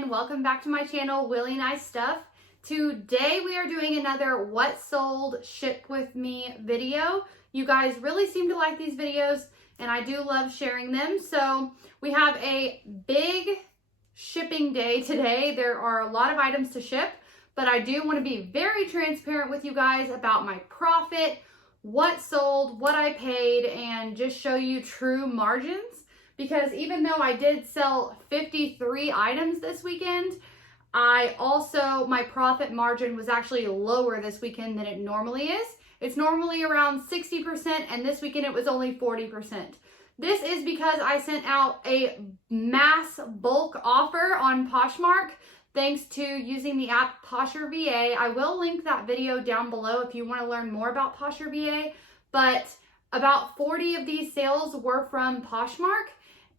everyone, welcome back to my channel, Willey Nice Stuff. Today we are doing another what sold ship with me video. You guys really seem to like these videos and I do love sharing them. So we have a big shipping day today. There are a lot of items to ship, but I do want to be very transparent with you guys about my profit, what sold, what I paid, and just show you true margins. Because even though I did sell 53 items this weekend, my profit margin was actually lower this weekend than it normally is. It's normally around 60%, and this weekend it was only 40%. This is because I sent out a mass bulk offer on Poshmark thanks to using the app Posher VA. I will link that video down below if you want to learn more about Posher VA, but about 40 of these sales were from Poshmark.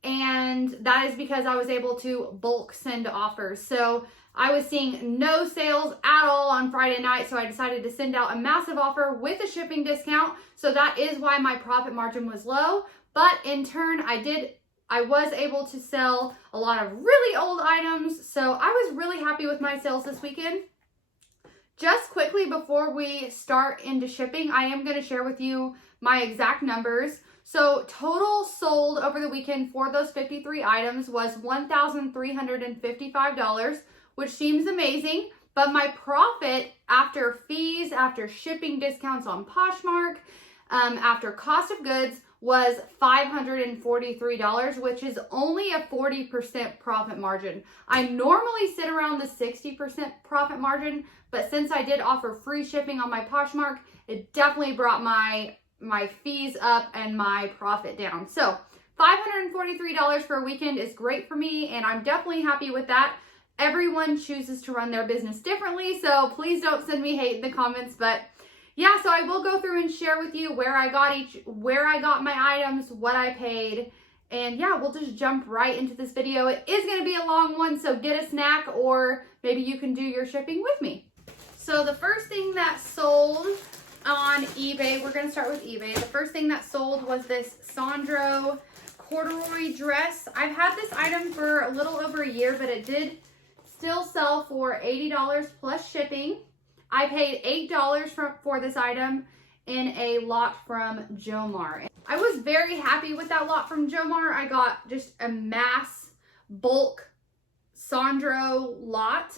And that is because I was able to bulk send offers. So I was seeing no sales at all on Friday night, so I decided to send out a massive offer with a shipping discount. So that is why my profit margin was low. But in turn, I was able to sell a lot of really old items. So I was really happy with my sales this weekend. Just quickly before we start into shipping, I am going to share with you my exact numbers. So total sold over the weekend for those 53 items was $1,355, which seems amazing, but my profit after fees, after shipping discounts on Poshmark, after cost of goods was $543, which is only a 40% profit margin. I normally sit around the 60% profit margin, but since I did offer free shipping on my Poshmark, it definitely brought my fees up and my profit down. So $543 for a weekend is great for me, and I'm definitely happy with that. Everyone chooses to run their business differently, so please don't send me hate in the comments. But yeah, so I will go through and share with you where I got my items, what I paid, and yeah, we'll just jump right into this video. It is going to be a long one, so get a snack, or maybe you can do your shipping with me. So the first thing that sold on eBay, we're going to start with eBay. The first thing that sold was this Sandro corduroy dress. I've had this item for a little over a year, but it did still sell for $80 plus shipping. I paid $8 for this item in a lot from Jomar. I was very happy with that lot from Jomar. I got just a mass bulk Sandro lot.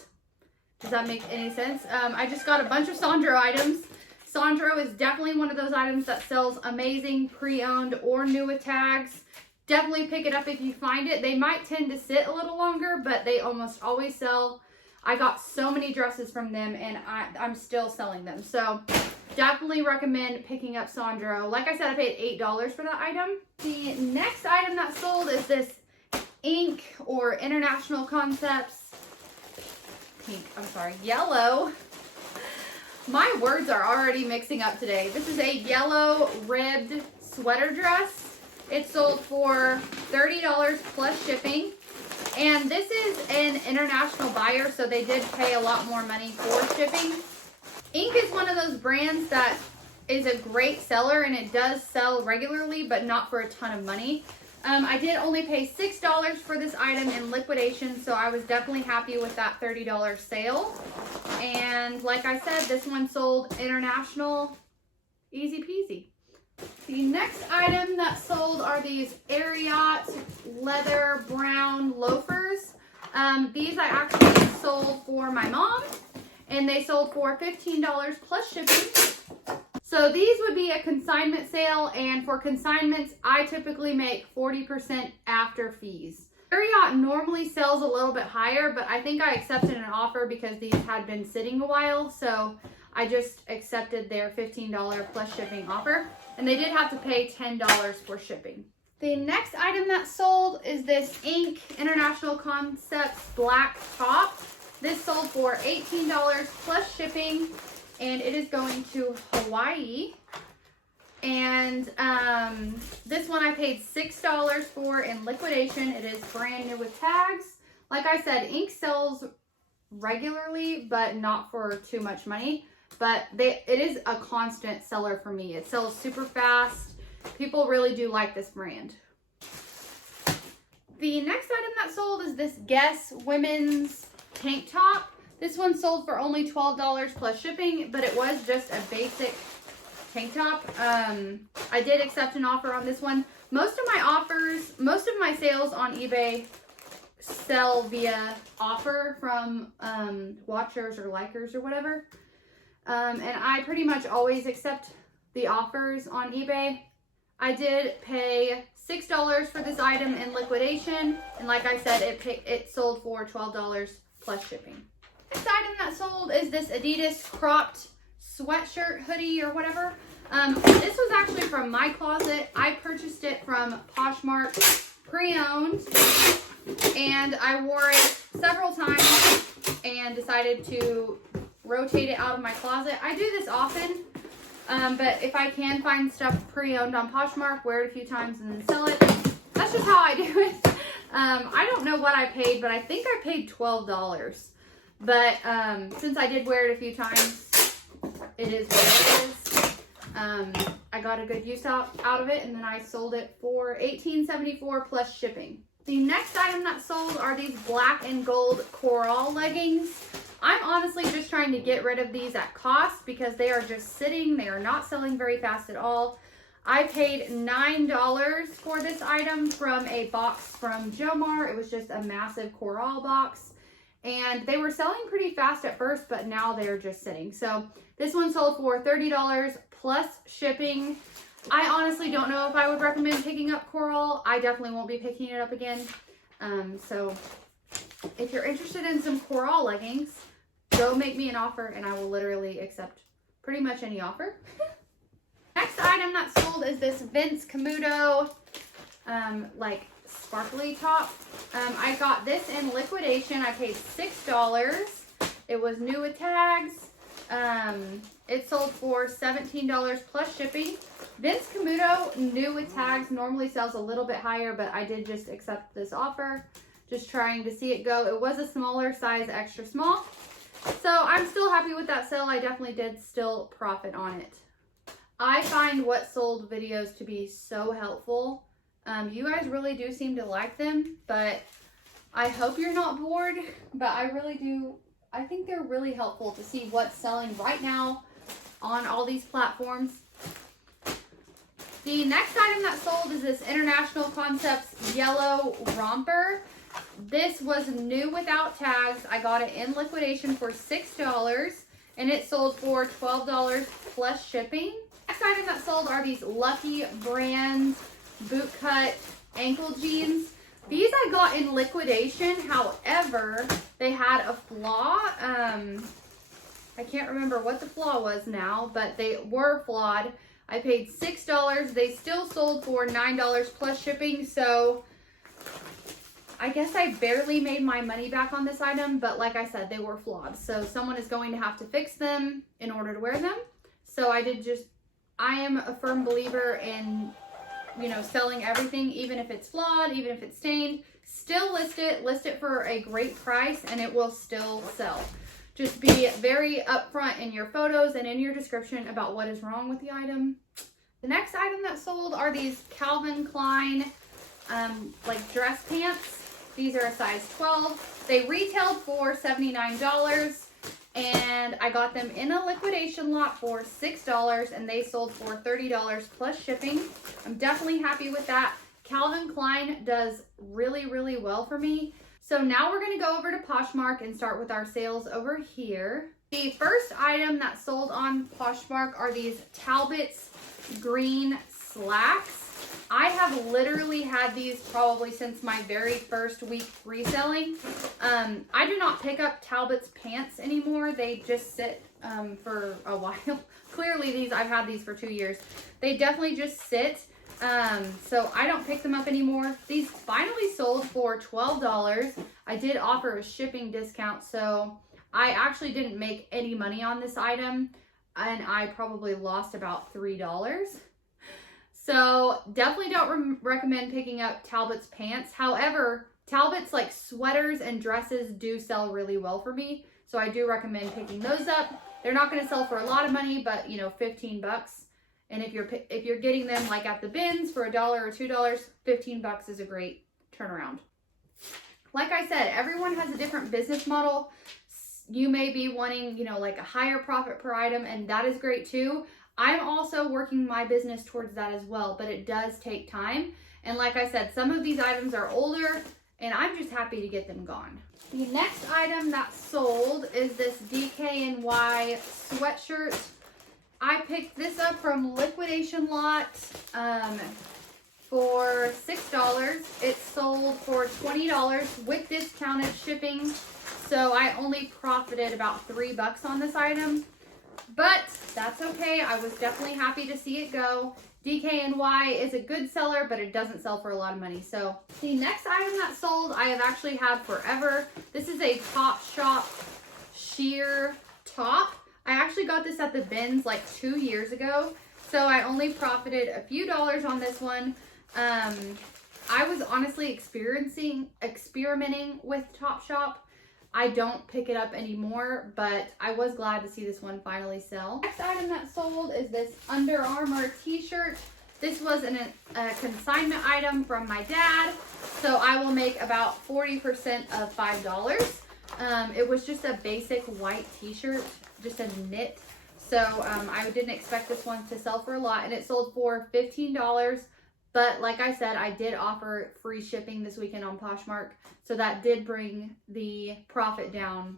Does that make any sense? I just got a bunch of Sandro items. Sandro is definitely one of those items that sells amazing pre-owned or new with tags. Definitely pick it up if you find it. They might tend to sit a little longer, but they almost always sell. I got so many dresses from them, and I'm still selling them. So definitely recommend picking up Sandro. Like I said, I paid $8 for that item. The next item that sold is this ink or International Concepts yellow. My words are already mixing up today. This is a yellow ribbed sweater dress. It sold for $30 plus shipping. And this is an international buyer, so they did pay a lot more money for shipping. Ink is one of those brands that is a great seller, and it does sell regularly, but not for a ton of money. I did only pay $6 for this item in liquidation, so I was definitely happy with that $30 sale. And like I said, this one sold international, easy peasy. The next item that sold are these Ariott leather brown loafers. These I actually sold for my mom, and they sold for $15 plus shipping. So these would be a consignment sale, and for consignments, I typically make 40% after fees. Ariott normally sells a little bit higher, but I think I accepted an offer because these had been sitting a while, so I just accepted their $15 plus shipping offer, and they did have to pay $10 for shipping. The next item that sold is this ink International Concepts black top. This sold for $18 plus shipping, and it is going to Hawaii. And this one I paid $6 for in liquidation. It is brand new with tags. Like I said, ink sells regularly, but not for too much money. But it is a constant seller for me. It sells super fast. People really do like this brand. The next item that sold is this Guess women's tank top. This one sold for only $12 plus shipping, but it was just a basic tank top. I did accept an offer on this one. Most of my sales on eBay sell via offer from watchers or likers or whatever. And I pretty much always accept the offers on eBay. I did pay $6 for this item in liquidation, and like I said, it sold for $12 plus shipping. Next item that sold is this Adidas cropped sweatshirt hoodie or whatever. This was actually from my closet. I purchased it from Poshmark pre-owned, and I wore it several times and decided to rotate it out of my closet. I do this often, but if I can find stuff pre-owned on Poshmark, wear it a few times and then sell it. That's just how I do it. I don't know what I paid, but I think I paid $12. But since I did wear it a few times, it is what it is. I got a good use out of it, and then I sold it for $18.74 plus shipping. The next item that sold are these black and gold coral leggings. I'm honestly just trying to get rid of these at cost because they are just sitting. They are not selling very fast at all. I paid $9 for this item from a box from Jomar. It was just a massive coral box. And they were selling pretty fast at first, but now they're just sitting. So this one sold for $30 plus shipping. I honestly don't know if I would recommend picking up coral. I definitely won't be picking it up again. So if you're interested in some coral leggings, go make me an offer and I will literally accept pretty much any offer. Next item that sold is this Vince Camuto, like sparkly top. I got this in liquidation. I paid $6. It was new with tags. It sold for $17 plus shipping. Vince Camuto new with tags normally sells a little bit higher, but I did just accept this offer. Just trying to see it go. It was a smaller size, extra small. So I'm still happy with that sale. I definitely did still profit on it. I find what sold videos to be so helpful. You guys really do seem to like them, but I hope you're not bored, but I really do. I think they're really helpful to see what's selling right now on all these platforms. The next item that sold is this International Concepts yellow romper. This was new without tags. I got it in liquidation for $6 and it sold for $12 plus shipping. Next item that sold are these Lucky Brand boot cut ankle jeans. These I got in liquidation. However, they had a flaw. I can't remember what the flaw was now, but they were flawed. I paid $6. They still sold for $9 plus shipping. So I guess I barely made my money back on this item, but like I said, they were flawed. So someone is going to have to fix them in order to wear them. So I am a firm believer in, you know, selling everything, even if it's flawed, even if it's stained, still list it for a great price and it will still sell. Just be very upfront in your photos and in your description about what is wrong with the item. The next item that sold are these Calvin Klein like dress pants. These are a size 12. They retailed for $79 and I got them in a liquidation lot for $6 and they sold for $30 plus shipping. I'm definitely happy with that. Calvin Klein does really, really well for me. So now we're going to go over to Poshmark and start with our sales over here. The first item that sold on Poshmark are these Talbot's green slacks. I have literally had these probably since my very first week reselling. I do not pick up Talbot's pants anymore. They just sit for a while. Clearly I've had these for 2 years. They definitely just sit. So I don't pick them up anymore. These finally sold for $12. I did offer a shipping discount, so I actually didn't make any money on this item, and I probably lost about $3. So definitely don't recommend picking up Talbot's pants. However, Talbot's like sweaters and dresses do sell really well for me, so I do recommend picking those up. They're not going to sell for a lot of money, but you know, 15 bucks. And if you're getting them like at the bins for $1 or $2, 15 bucks is a great turnaround. like I said, everyone has a different business model. You may be wanting, you know, like a higher profit per item, and that is great too. I'm also working my business towards that as well, but it does take time. And like I said, some of these items are older, and I'm just happy to get them gone. The next item that sold is this Dkny Sweatshirt. I picked this up from Liquidation Lot for $6. It sold for $20 with discounted shipping. So I only profited about $3 on this item, but that's okay. I was definitely happy to see it go. Dkny is a good seller, but it doesn't sell for a lot of money. So the next item that sold, I have actually had forever. This is a Topshop Sheer top. I actually got this at the bins like 2 years ago. So I only profited a few dollars on this one. I was honestly experimenting with Topshop. I don't pick it up anymore, but I was glad to see this one finally sell. Next item that sold is this Under Armour t-shirt. This was a consignment item from my dad, so I will make about 40% of $5. It was just a basic white t-shirt, just a knit. So I didn't expect this one to sell for a lot, and it sold for $15. But like I said, I did offer free shipping this weekend on Poshmark, so that did bring the profit down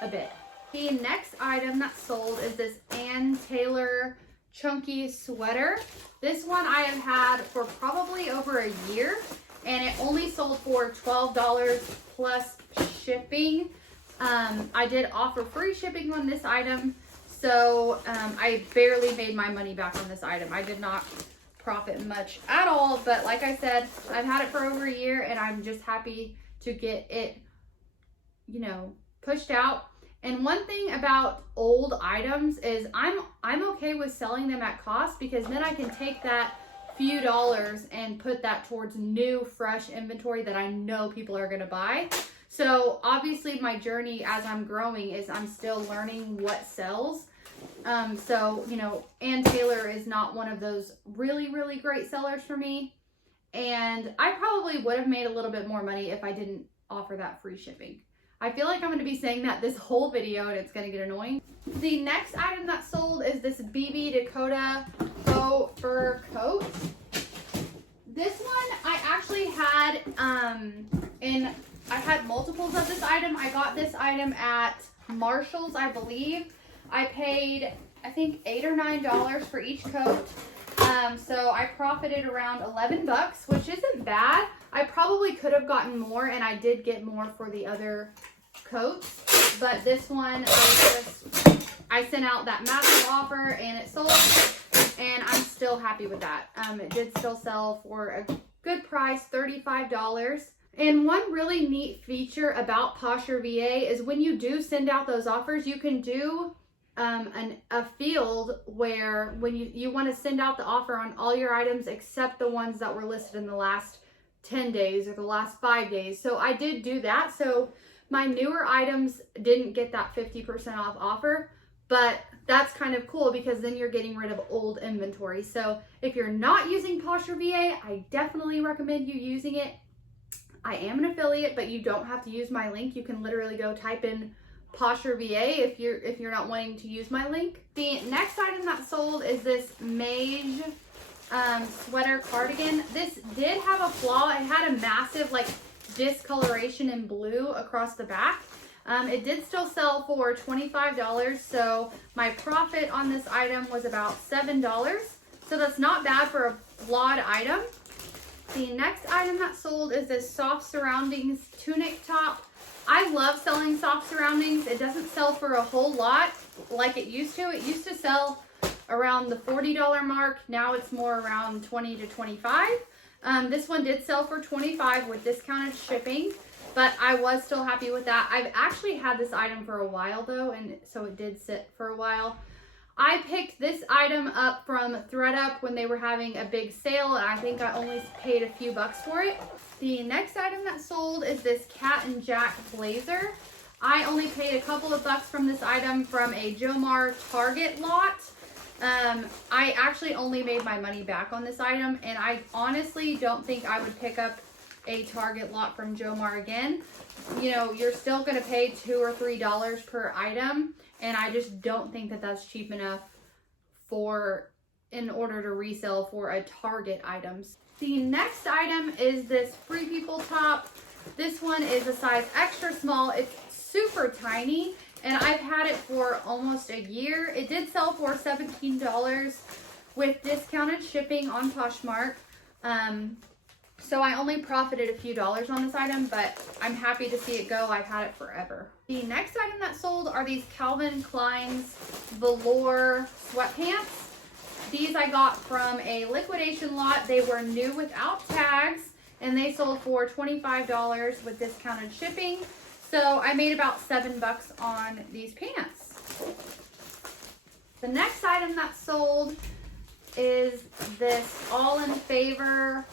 a bit. The next item that sold is this Ann Taylor chunky sweater. This one I have had for probably over a year, and it only sold for $12 plus shipping. I did offer free shipping on this item, so I barely made my money back on this item. I did not profit much at all, but like I said, I've had it for over a year, and I'm just happy to get it, you know, pushed out. And one thing about old items is I'm okay with selling them at cost, because then I can take that few dollars and put that towards new fresh inventory that I know people are going to buy. So obviously my journey as I'm growing is I'm still learning what sells. So, you know, Ann Taylor is not one of those really, really great sellers for me. And I probably would have made a little bit more money if I didn't offer that free shipping. I feel like I'm going to be saying that this whole video, and it's going to get annoying. The next item that sold is this BB Dakota faux fur coat. This one I actually had, I had multiples of this item. I got this item at Marshall's, I believe. I paid, I think, $8 or $9 for each coat. So I profited around $11, which isn't bad. I probably could have gotten more, and I did get more for the other coats. But this one, I sent out that massive offer, and it sold, and I'm still happy with that. It did still sell for a good price, $35. And one really neat feature about Posher VA is when you do send out those offers, you can do a field where when you want to send out the offer on all your items except the ones that were listed in the last 10 days or the last 5 days. So I did do that. So my newer items didn't get that 50% off offer, but that's kind of cool because then you're getting rid of old inventory. So if you're not using Posher VA, I definitely recommend you using it. I am an affiliate, but you don't have to use my link. You can literally go type in Posher VA if you're not wanting to use my link. The next item that sold is this beige sweater cardigan. This did have a flaw. It had a massive like discoloration in blue across the back. It did still sell for $25, so my profit on this item was about $7. So that's not bad for a flawed item. The next item that sold is this soft surroundings tunic top. I love selling soft surroundings. It doesn't sell for a whole lot like it used to. It used to sell around the $40 mark. Now it's more around $20 to $25. This one did sell for $25 with discounted shipping, but I was still happy with that. I've actually had this item for a while though, and so it did sit for a while. I picked this item up from ThredUp when they were having a big sale, and I think I only paid a few bucks for it. The next item that sold is this Cat and Jack blazer. I only paid a couple of bucks from this item from a Jomar Target lot. I actually only made my money back on this item, and I honestly don't think I would pick up a Target lot from Jomar again. You know, you're still going to pay $2 or $3 per item, and I just don't think that that's cheap enough in order to resell for a Target items. The next item is this Free People top. This one is a size extra small. It's super tiny, and I've had it for almost a year. It did sell for $17 with discounted shipping on Poshmark. So I only profited a few dollars on this item, but I'm happy to see it go. I've had it forever. The next item that sold are these Calvin Klein's Velour sweatpants. These I got from a liquidation lot. They were new without tags, and they sold for $25 with discounted shipping. So I made about $7 on these pants. The next item that sold is this All in Favor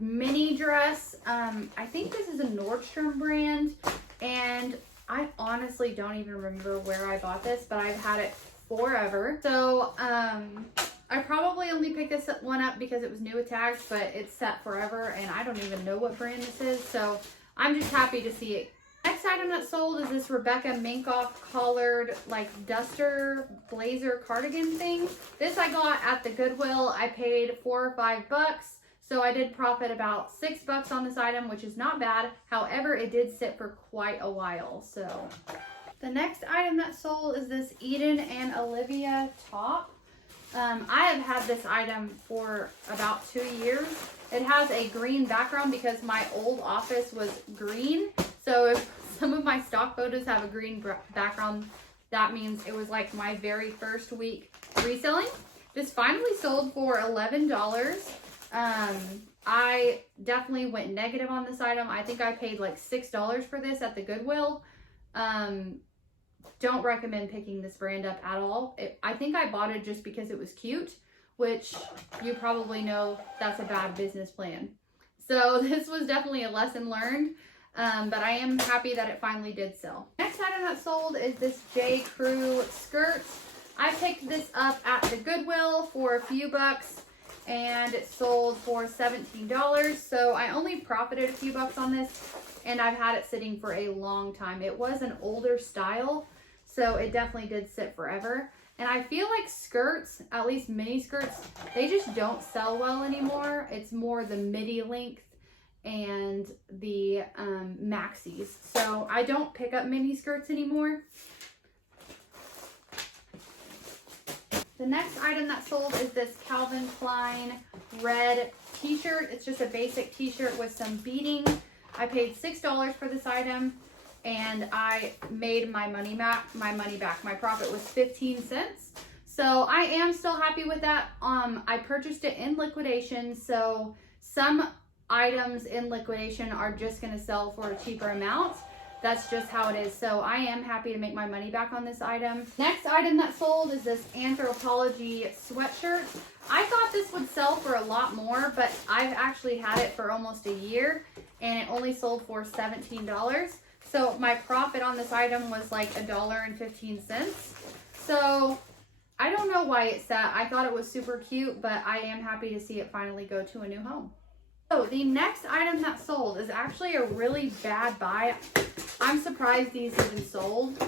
mini dress. I think this is a Nordstrom brand, and I honestly don't even remember where I bought this, but I've had it forever. So I probably only picked this one up because it was new with tags, but it's set forever, and I don't even know what brand this is, so I'm just happy to see it. Next item that sold is this Rebecca Minkoff collared like duster blazer cardigan thing. This I got at the Goodwill. I paid $4 or $5, so I did profit about $6 on this item, which is not bad. However, it did sit for quite a while. So the next item that sold is this Eden and Olivia top. I have had this item for about 2 years. It has a green background because my old office was green. So if some of my stock photos have a green background, that means it was like my very first week reselling. This finally sold for $11. I definitely went negative on this item. I think I paid like $6 for this at the Goodwill. Don't recommend picking this brand up at all. I think I bought it just because it was cute, which you probably know that's a bad business plan. So this was definitely a lesson learned, but I am happy that it finally did sell. Next item that sold is this J. Crew skirt. I picked this up at the Goodwill for a few bucks, and it sold for $17. So I only profited a few bucks on this, and I've had it sitting for a long time. It was an older style, so it definitely did sit forever. And I feel like skirts, at least mini skirts, they just don't sell well anymore. It's more the midi length and the maxis. So I don't pick up mini skirts anymore. The next item that sold is this Calvin Klein red t-shirt. It's just a basic t-shirt with some beading. I paid $6 for this item, and I made my money back. My profit was 15 cents. So I am still happy with that. I purchased it in liquidation, so some items in liquidation are just going to sell for a cheaper amount. That's just how it is. So I am happy to make my money back on this item. Next item that sold is this Anthropology Sweatshirt. I thought this would sell for a lot more, but I've actually had it for almost a year, and it only sold for $17. So my profit on this item was like $1.15. So I don't know why it sat. I thought it was super cute, but I am happy to see it finally go to a new home. So the next item that sold is actually a really bad buy. I'm surprised these even sold.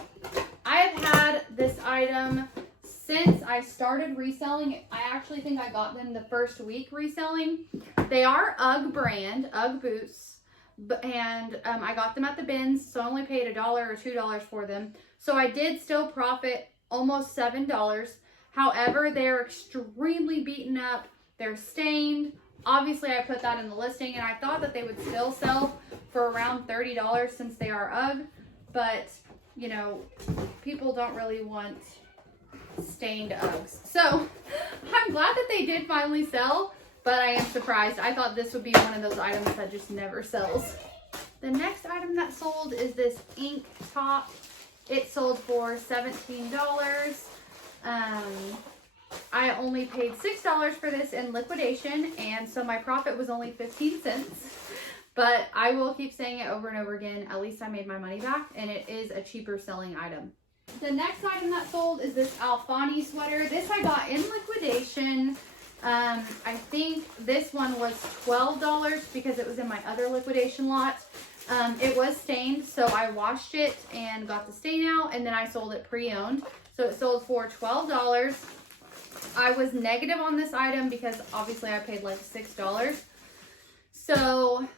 I have had this item since I started reselling. I actually think I got them the first week reselling. They are UGG brand, UGG boots. And I got them at the bins, so I only paid $1 or $2 for them. So I did still profit almost $7. However, they're extremely beaten up. They're stained. Obviously, I put that in the listing, and I thought that they would still sell for around $30 since they are UGG. But, you know, people don't really want stained Uggs. So I'm glad that they did finally sell, but I am surprised. I thought this would be one of those items that just never sells. The next item that sold is this ink top. It sold for $17. I only paid $6 for this in liquidation, and so my profit was only 15 cents. But I will keep saying it over and over again. At least I made my money back, and it is a cheaper selling item. The next item that sold is this Alfani sweater. This I got in liquidation. I think this one was $12 because it was in my other liquidation lot. It was stained, so I washed it and got the stain out, and then I sold it pre-owned. So it sold for $12. I was negative on this item because obviously I paid like $6. So,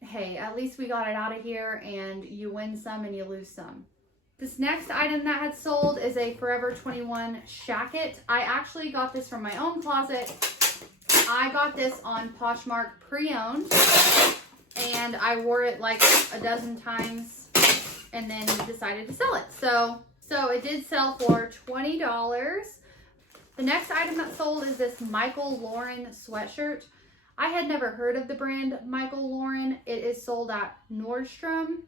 hey, at least we got it out of here, and you win some and you lose some. This next item that had sold is a Forever 21 shacket. I actually got this from my own closet. I got this on Poshmark pre-owned, and I wore it like a dozen times and then decided to sell it. So it did sell for $20. The next item that sold is this Michael Lauren sweatshirt. I had never heard of the brand Michael Lauren. It is sold at Nordstrom.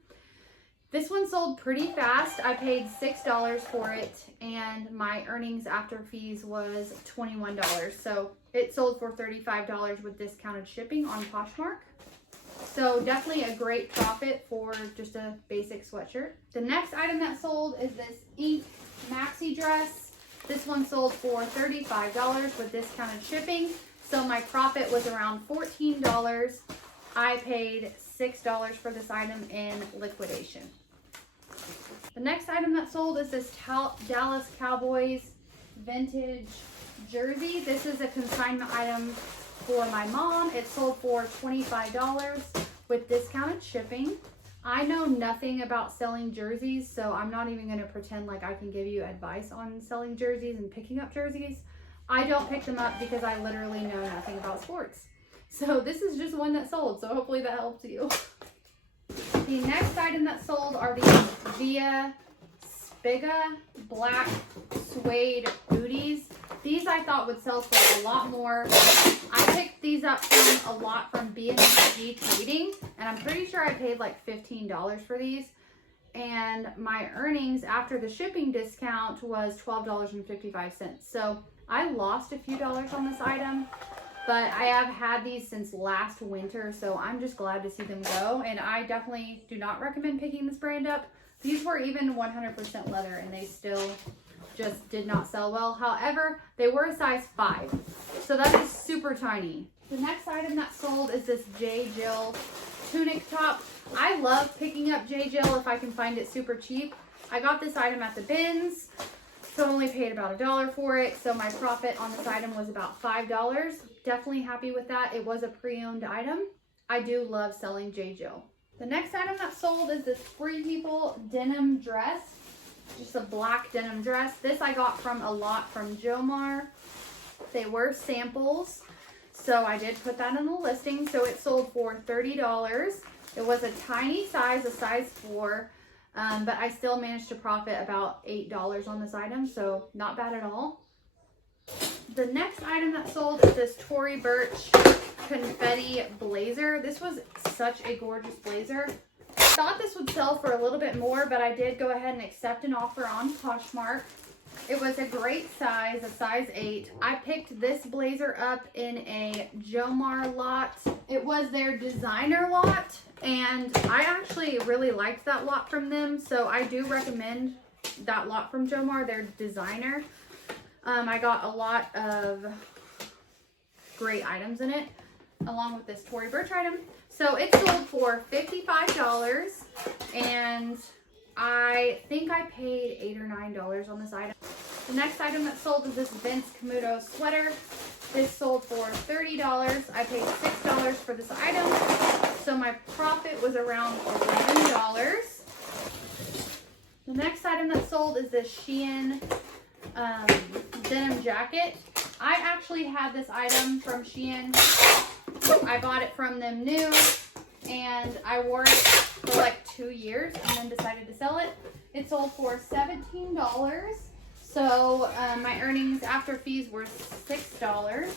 This one sold pretty fast. I paid $6 for it, and my earnings after fees was $21. So it sold for $35 with discounted shipping on Poshmark. So definitely a great profit for just a basic sweatshirt. The next item that sold is this ink maxi dress. This one sold for $35 with discounted shipping. So my profit was around $14. I paid $6 for this item in liquidation. The next item that sold is this Dallas Cowboys vintage jersey. This is a consignment item for my mom. It sold for $25 with discounted shipping. I know nothing about selling jerseys, so I'm not even going to pretend like I can give you advice on selling jerseys and picking up jerseys. I don't pick them up because I literally know nothing about sports. So this is just one that sold, so hopefully that helps you. The next item that sold are these via Spiga black suede booties. These I thought would sell for a lot more. I picked these up from a lot from B&G Trading, and I'm pretty sure I paid like $15 for these. And my earnings after the shipping discount was $12.55. So I lost a few dollars on this item, but I have had these since last winter, so I'm just glad to see them go. And I definitely do not recommend picking this brand up. These were even 100% leather, and they still just did not sell well. However, they were a size 5, so that is super tiny. The next item that sold is this J. Jill tunic top. I love picking up J. Jill if I can find it super cheap. I got this item at the bins, so I only paid about $1 for it. So my profit on this item was about $5. Definitely happy with that. It was a pre-owned item. I do love selling J. Jill. The next item that sold is this Free People denim dress. Just a black denim dress. This I got from a lot from Jomar. They were samples, so I did put that in the listing. So it sold for $30. It was a tiny size, a size 4, but I still managed to profit about $8 on this item, so not bad at all. The next item that sold is this Tory Burch confetti blazer. This was such a gorgeous blazer. I thought this would sell for a little bit more, but I did go ahead and accept an offer on Poshmark. It was a great size, a size 8. I picked this blazer up in a Jomar lot. It was their designer lot, and I actually really liked that lot from them, so I do recommend that lot from Jomar, their designer. I got a lot of great items in it, along with this Tory Burch item. So it sold for $55, and I think I paid $8 or $9 on this item. The next item that sold is this Vince Camuto sweater. This sold for $30. I paid $6 for this item, so my profit was around $11. The next item that sold is this Shein denim jacket. I actually had this item from Shein. I bought it from them new, and I wore it for like 2 years and then decided to sell it. It sold for $17. So my earnings after fees were $6.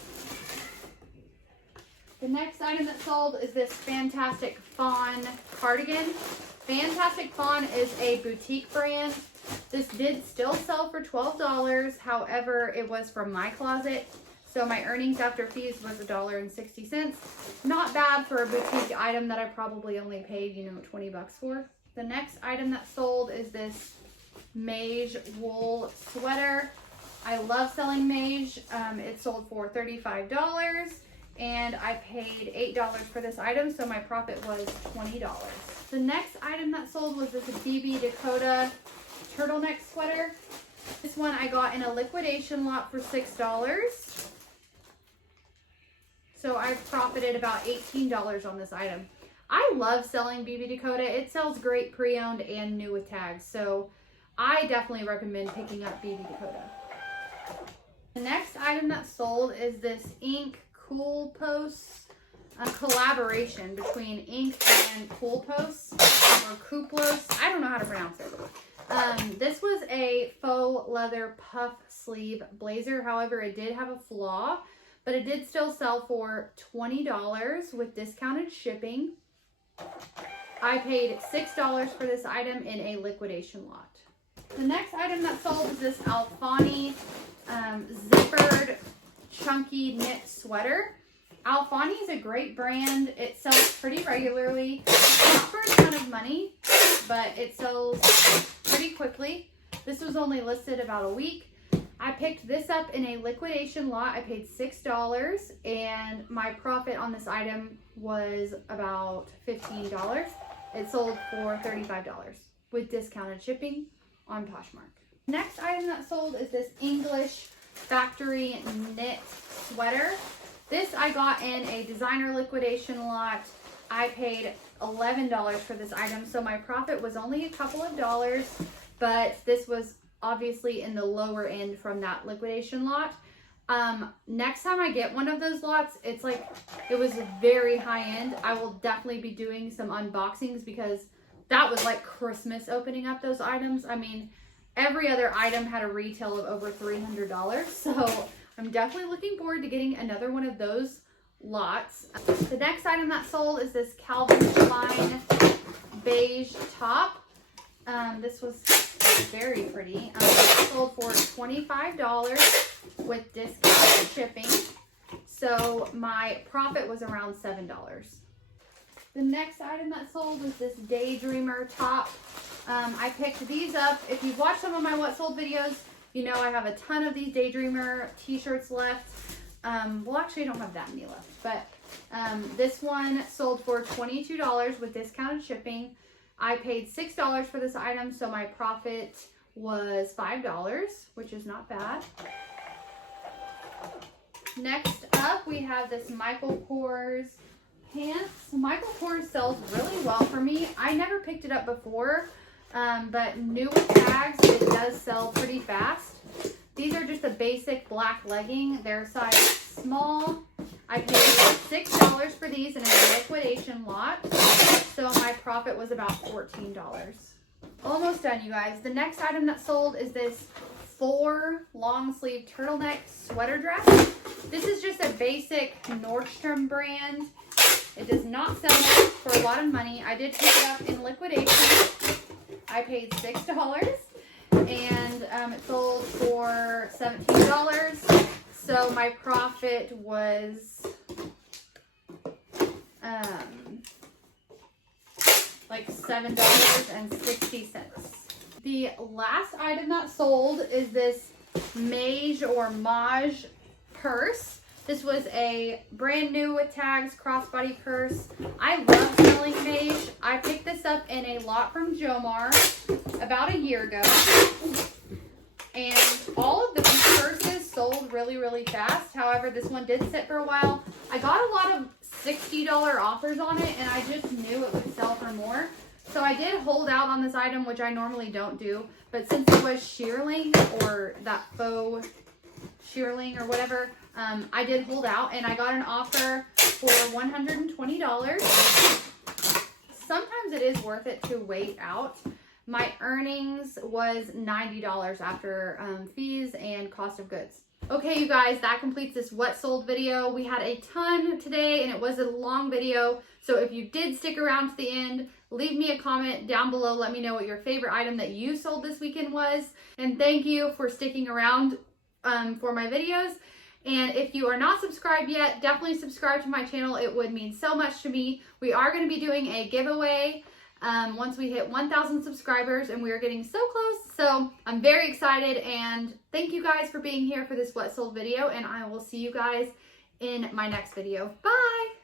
The next item that sold is this Fantastic Fawn cardigan. Fantastic Fawn is a boutique brand. This did still sell for $12. However, it was from my closet. So my earnings after fees was $1.60. Not bad for a boutique item that I probably only paid, you know, 20 bucks for. The next item that sold is this beige wool sweater. I love selling beige. It sold for $35 and I paid $8 for this item, so my profit was $20. The next item that sold was this BB Dakota turtleneck sweater. This one I got in a liquidation lot for $6. So I profited about $18 on this item. I love selling BB Dakota. It sells great pre-owned and new with tags. So I definitely recommend picking up BB Dakota. The next item that sold is this Ink Cool Posts, a collaboration between Ink and Cool Posts or Kuplos. I don't know how to pronounce it. This was a faux leather puff sleeve blazer. However, it did have a flaw, but it did still sell for $20 with discounted shipping. I paid $6 for this item in a liquidation lot. The next item that sold is this Alfani zippered chunky knit sweater. Alfani is a great brand. It sells pretty regularly, not for a ton of money, but it sells pretty quickly. This was only listed about a week. I picked this up in a liquidation lot. I paid $6 and my profit on this item was about $15. It sold for $35 with discounted shipping on Poshmark. Next item that sold is this English factory knit sweater. This I got in a designer liquidation lot. I paid $11 for this item, so my profit was only a couple of dollars, but this was obviously in the lower end from that liquidation lot. Next time I get one of those lots, it was very high end. I will definitely be doing some unboxings because that was like Christmas opening up those items. I mean, every other item had a retail of over $300, so I'm definitely looking forward to getting another one of those lots. The next item that sold is this Calvin Klein beige top. This was very pretty. It sold for $25 with discounted shipping, so my profit was around $7. The next item that sold was this Daydreamer top. I picked these up. If you've watched some of my What Sold videos, you know I have a ton of these Daydreamer t-shirts left. Well, actually I don't have that many left, but this one sold for $22 with discounted shipping. I paid $6 for this item, so my profit was $5, which is not bad. Next up, we have this Michael Kors pants. Michael Kors sells really well for me. I never picked it up before, but new with tags, it does sell pretty fast. These are just a basic black legging. They're size small. I paid $6 for these in a liquidation lot, so my profit was about $14. Almost done, you guys. The next item that sold is this 4 long sleeve turtleneck sweater dress. This is just a basic Nordstrom brand. It does not sell for a lot of money. I did pick it up in liquidation. I paid $6 and it sold for $17. So my profit was like $7.60. The last item that sold is this Mage or Mage purse. This was a brand new with tags crossbody purse. I love selling Mage. I picked this up in a lot from Jomar about a year ago. And all of the purses sold really, really fast. However, this one did sit for a while. I got a lot of $60 offers on it, and I just knew it would sell for more. So I did hold out on this item, which I normally don't do. But since it was shearling, or that faux shearling or whatever, I did hold out, and I got an offer for $120. Sometimes it is worth it to wait out. My earnings was $90 after fees and cost of goods. Okay, you guys, that completes this what sold video. We had a ton today, and it was a long video. So if you did stick around to the end, leave me a comment down below. Let me know what your favorite item that you sold this weekend was. And thank you for sticking around for my videos. And if you are not subscribed yet, definitely subscribe to my channel. It would mean so much to me. We are going to be doing a giveaway once we hit 1,000 subscribers, and we are getting so close. So I'm very excited, and thank you guys for being here for this What Sold video, and I will see you guys in my next video. Bye!